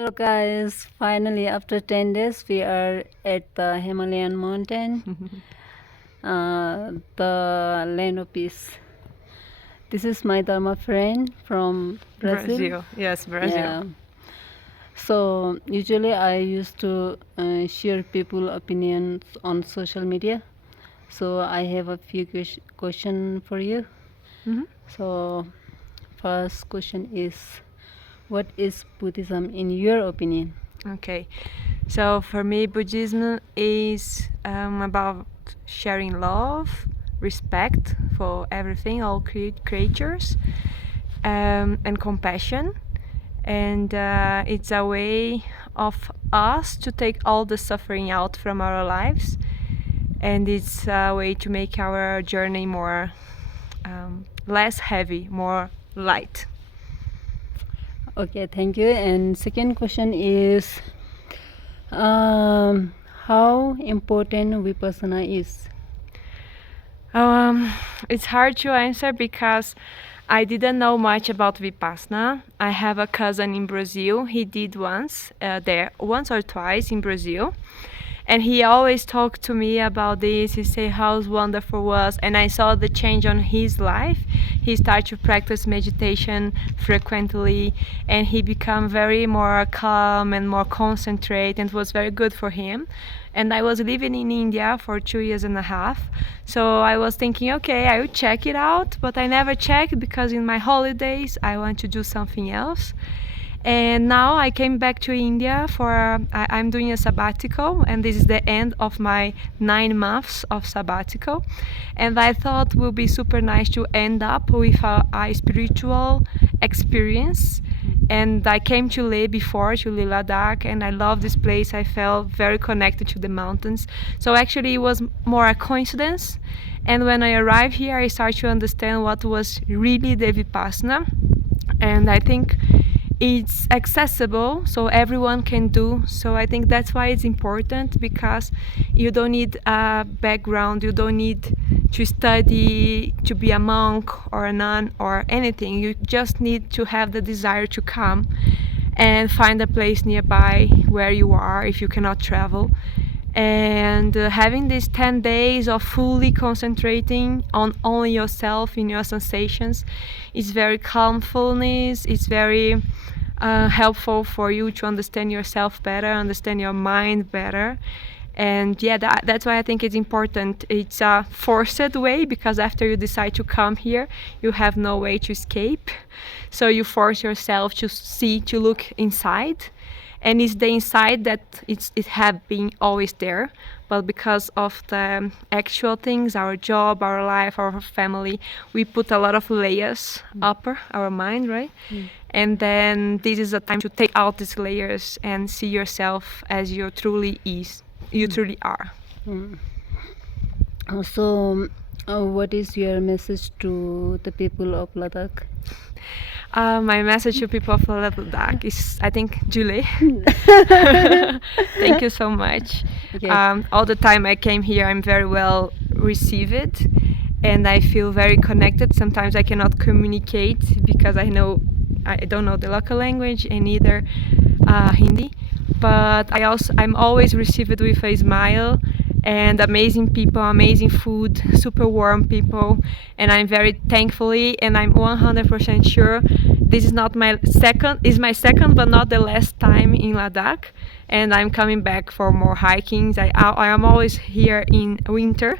Hello guys, finally after 10 days we are at the Himalayan mountain, the land of peace. This is my Dharma friend from Brazil. Yes, Brazil. Yeah. So usually I used to share people opinions on social media. So I have a few question for you. Mhm. So first question is, what is Buddhism in your opinion? Okay, so for me, Buddhism is about sharing love, respect for everything, all creatures, and compassion. And it's a way of us to take all the suffering out from our lives, and it's a way to make our journey more less heavy, more light. Okay, thank you. And second question is, how important Vipassana is? Um, it's hard to answer because I didn't know much about Vipassana. I have a cousin in Brazil. He did once or twice in Brazil. And he always talked to me about this. He said how wonderful it was, and I saw the change on his life. He started to practice meditation frequently, and he became very more calm and more concentrated, and it was very good for him. And I was living in India for 2 years and a half, so I was thinking, okay, I will check it out, but I never checked because in my holidays I want to do something else. And now I came back to India I'm doing a sabbatical, and this is the end of my 9 months of sabbatical. And I thought it would be super nice to end up with a spiritual experience. And I came to Leh before, to Leh Ladakh, and I love this place. I felt very connected to the mountains. So actually it was more a coincidence. And when I arrived here, I started to understand what was really the Vipassana. And I think it's accessible, so everyone can do. So I think that's why it's important, because you don't need a background, you don't need to study to be a monk or a nun or anything. You just need to have the desire to come and find a place nearby where you are if you cannot travel. And having these 10 days of fully concentrating on only yourself, in your sensations, is very calmfulness. It's very helpful for you to understand yourself better, understand your mind better. And yeah, that's why I think it's important. It's a forced way, because after you decide to come here, you have no way to escape. So you force yourself to look inside. And it's the inside that it have been always there, but because of the actual things, our job, our life, our family, we put a lot of layers upper our mind, right? And then this is a time to take out these layers and see yourself as you truly are. So, what is your message to the people of Ladakh? My message to people of Ladakh is, I think, Julie. Thank you so much. Okay. All the time I came here, I'm very well received, and I feel very connected. Sometimes I cannot communicate because I don't know the local language, and neither Hindi. But I'm always received with a smile, and amazing people, amazing food, super warm people, and I'm very thankfully, and I'm 100% sure this is my second but not the last time in Ladakh, and I'm coming back for more hikings. I am always here in winter.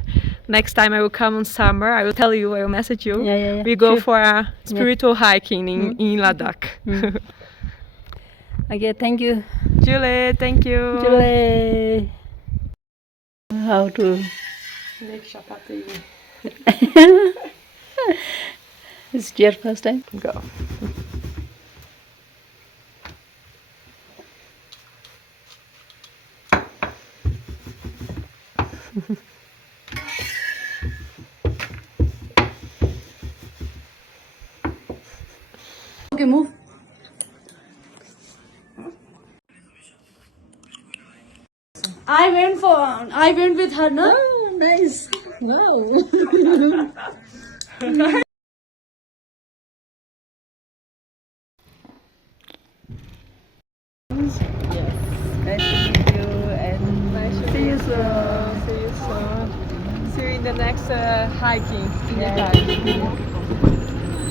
Next time I will come in summer. I will tell you, I will message you. Yeah. We go Sure. for a spiritual hiking in Ladakh. Okay, thank you. Julie, thank you. Julie. How to? Make chapati. It's your first time? Go. Okay, move. I went with her, no? Oh, nice. Wow. in the next hiking in the Yeah. time.